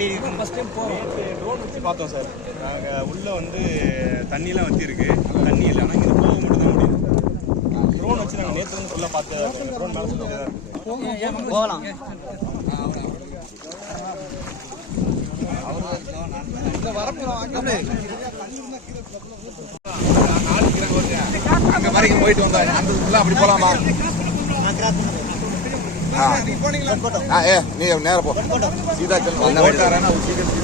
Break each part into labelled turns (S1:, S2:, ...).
S1: எப்படி இருக்கு
S2: first time போகிறோம்
S3: ட்ரோன் வச்சு பார்த்தோம் சார். நாங்கள் உள்ளே வந்து தண்ணியெலாம் வத்தி இருக்கு தண்ணி இல்லை ஆனால் இங்கே போக மட்டும் தான் முடியும். ட்ரோன் வச்சு நாங்கள் நேற்று வந்து ஃபுல்லாக பார்த்து ட்ரோன் மேலே சுற்றிட்டு தான்
S1: போகலாம்.
S4: அங்க வரைக்கும் போயிட்டு வந்தா. அந்த உள்ள அப்படி போலாமா? நீ நேரா போ. சீதா சீக்கிரம்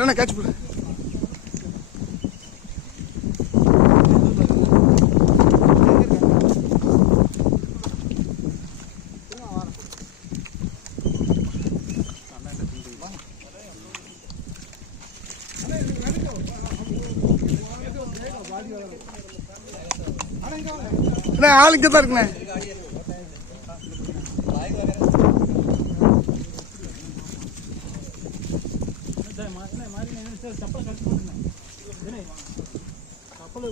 S4: என்ன கேட்ச் போடு. ஆளுக்கு தான் இருக்குண்ணே.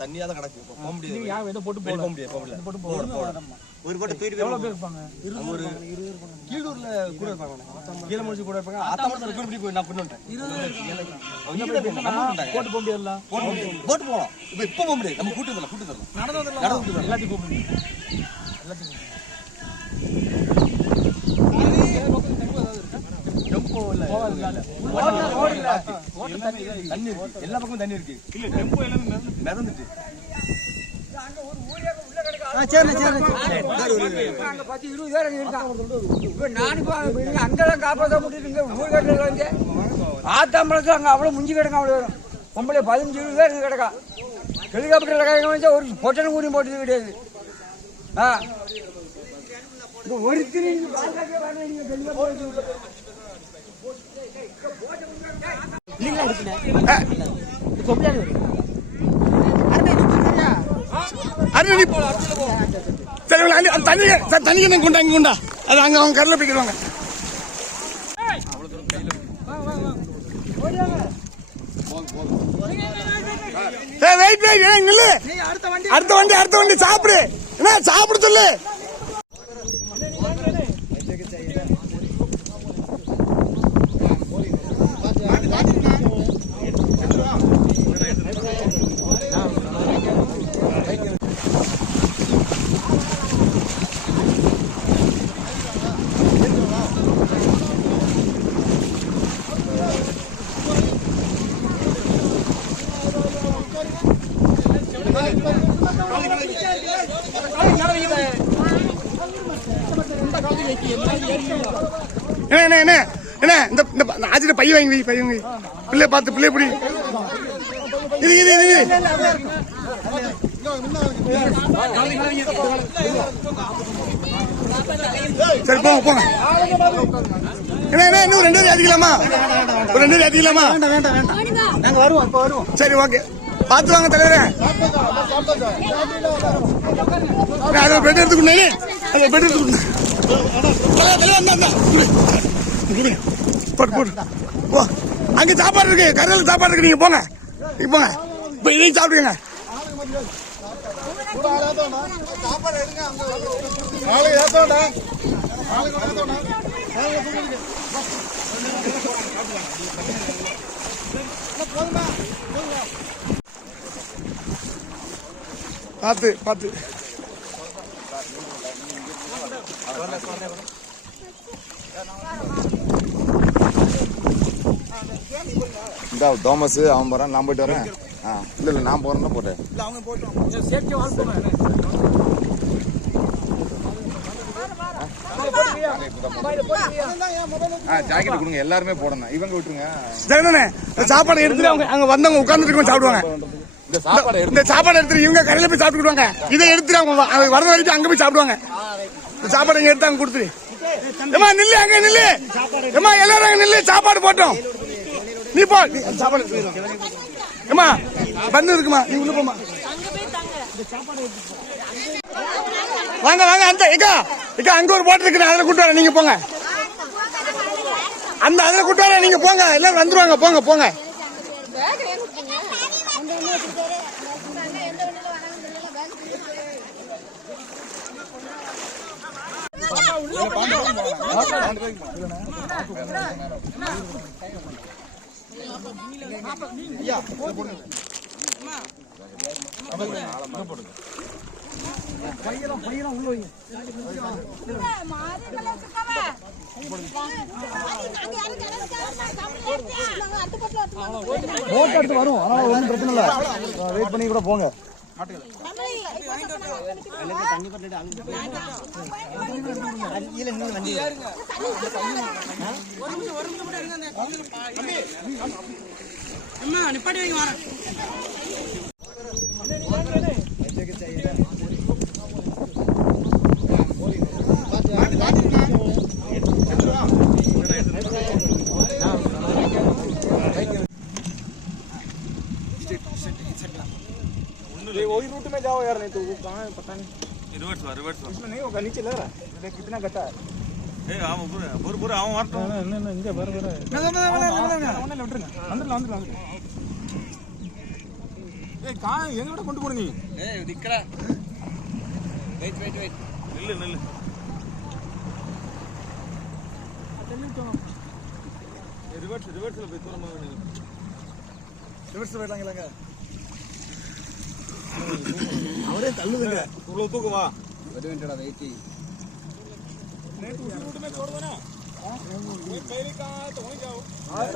S3: தண்ணியாக தான் கிடக்கு. போக முடியாது.
S2: யார் எதை போட்டு
S3: போக முடியாது போக முடியாது.
S2: போட்டு போகலாம்
S1: ஒரு போட்டு தூக்கிட்டு
S2: எவ்வளோ
S1: போய்
S2: பேர் இருப்பாங்க?
S3: ஒரு கீழூர்ல கூட இருப்பாங்க. கீழ முடிச்சு கூட இருப்பாங்க. ஆத்தாமரத்தில் கூட போய் நான் பண்ணிட்டேன்
S2: போட்டு போக முடியாதுல்ல
S3: போட்டு போகலாம். இப்போ இப்போ போக முடியாது. நம்ம கூட்டு தரலாம் கூட்டு தரலாம்
S2: நடந்து எல்லாத்தையும்
S3: டெம்போ இல்ல தண்ணி இருக்கு. எல்லா பக்கமும் தண்ணி இருக்கு. இல்ல டெம்போ எல்லாமே மிதந்துட்டு
S5: பேர். அங்க அவ்வளவு முஞ்சி கிடக்கும் அவ்வளவு வரும் பொம்பளை பதினஞ்சு இருபது பேர் கிடக்கா. ஹெலிகாப்டர்ல கிடக்க வச்சா ஒரு பொட்டனை கூடி போட்டது கிடையாது. ஆ. ஒருத்தர்
S4: அள்ளி- அந்த தண்ணி என்ன கொண்டா இங்க கொண்டா? அது அங்க அவங்க கரில் போய்க்கிடுவாங்க ஏய் வெயிட் வெயிட் நில்லு. அடுத்த வண்டி அடுத்த வண்டி சாப்பிடு. என்ன சாப்பிட சொல்லு. என்ன என்ன என்ன என்ன இந்த இந்த ஆச்சிட்ட பை வாங்கி வை, பை வாங்கி பிள்ளை பார்த்து பிள்ளை பிடி. இது இது இது சரி போங்க போங்க. என்ன என்ன இன்னும் ரெண்டு பேரும் அதிகலாமா ஒரு ரெண்டு பேரும் அதிகலாமா
S1: நாங்க வருவோம் இப்போ வருவோம்
S4: சரி ஓகே. பார்த்து வாங்க தலைவரே. அதை பெட் எடுத்துக்கணும் அதை பெட் எடுத்துக்கணும் கொடுங்க. போட்டு போட்டு போ அங்க சாப்பாடு இருக்கு. கரையில் சாப்பாடு இருக்கு. நீங்க போங்க. நீங்க போங்க. இப்ப இதையும் சாப்பிடுங்க. பார்த்து பார்த்து.
S6: இந்த தோமஸ் அவன் போறான் நான் போயிட்டு வரேன். ஆ இல்ல இல்ல நான் போறேன்னா போட்டேன் ஆ. ஜாக்கெட் கொடுங்க எல்லாருமே போடணும். இவங்க விட்டுருங்க.
S4: ஜெகனே சாப்பாடு எடுத்துட்டு அவங்க அங்க வந்தவங்க உட்கார்ந்துட்டு சாப்பிடுவாங்க.
S6: இந்த சாப்பாடை எடுத்து
S4: இந்த சாப்பாடு எடுத்துட்டு இவங்க கடையில போய் சாப்பிட்டுக்குவாங்க இதை எடுத்துட்டு அவங்க வ- அவங்க வரது வரைக்கும் அங்க போய் சாப்பிடுவாங்க. இந்த சாப்பாடு இங்க எடுத்து அங்க கொடுத்துரு. ஏமா நில்லு அங்க நில்லு. ஏமா எல்லாரும் அங்க நில்லு. சாப்பாடு போட்டோம். நீ போ. நீ சாப்பாடு ஏமா பண்ணு இருக்குமா? நீ உள்ள போமா வாங்க வாங்க அந்த இக்கா இக்கா அங்க ஒரு போட்டு இருக்கு. அதுல கூட்டு வரேன். நீங்க போங்க. அந்த அதுல கூட்டு வரேன். நீங்க போங்க. எல்லாரும் வந்துருவாங்க. போங்க போங்க.
S2: பேக் ஏன் கொடுத்தீங்க அந்த எண்ணெய்
S1: எடுத்து வரும். ஆனால் ஒன்றும் பிரச்சனை இல்லை. வெயிட் பண்ணி கூட போங்க. அம்மா நிப்பாட்டி
S7: வைங்க வரேன் में जाओ यार नहीं तो वो कहाँ है पता नहीं रिवर्स हुआ रिवर्स हुआ इसमें नहीं होगा नीचे लग रहा है देख कितना गड्ढा है ஏய் அவன் புரு புரு புரு அவன் வரட்டும் என்ன என்ன இங்க வர வர ஒண்ணு விட்டுருங்க வந்துடலாம் வந்துடலாம் வந்துடலாம் ஏய் கா எங்க விட கொண்டு போறீங்க ஏய் நிக்கடா வெயிட் வெயிட் வெயிட் நில்லு நில்லு ரிவர்ஸ் ரிவர்ஸ்ல போய் தூரமா
S1: ரிவர்ஸ் അവരെ
S7: തള്ളുന്നുണ്ട് തുള്ളത്തൂക്ക്
S1: വാ. ഒരു മിനിറ്റ് വെയിറ്റ് ചെയ്യും.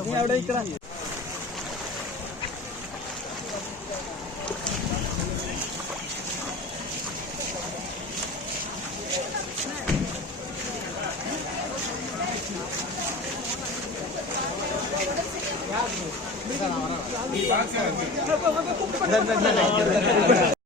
S1: നീ അവിടെ നിൽക്കണം 全然いってない。